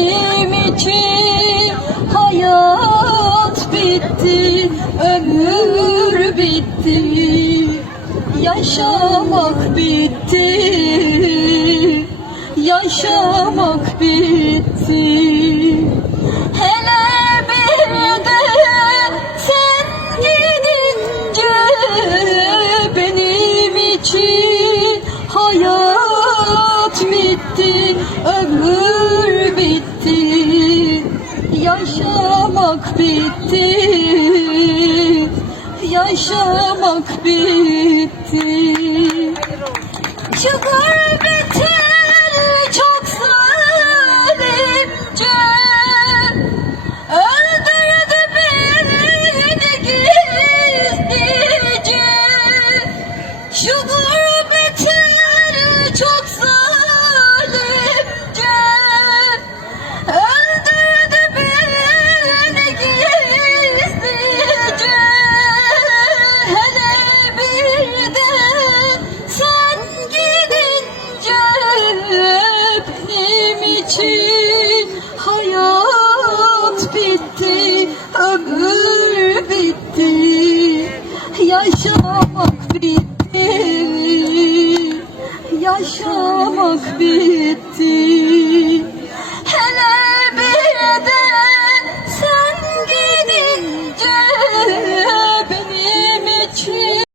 benim için hayat bitti, ömür bitti, yaşamak bitti, yaşamak bitti. Hele bir de sen gidince benim için hayat bitti, ömür bitti. Yaşamak bitti. Yaşamak bitti. Şu bitti Ömür bitti Yaşamak bitti Yaşamak bitti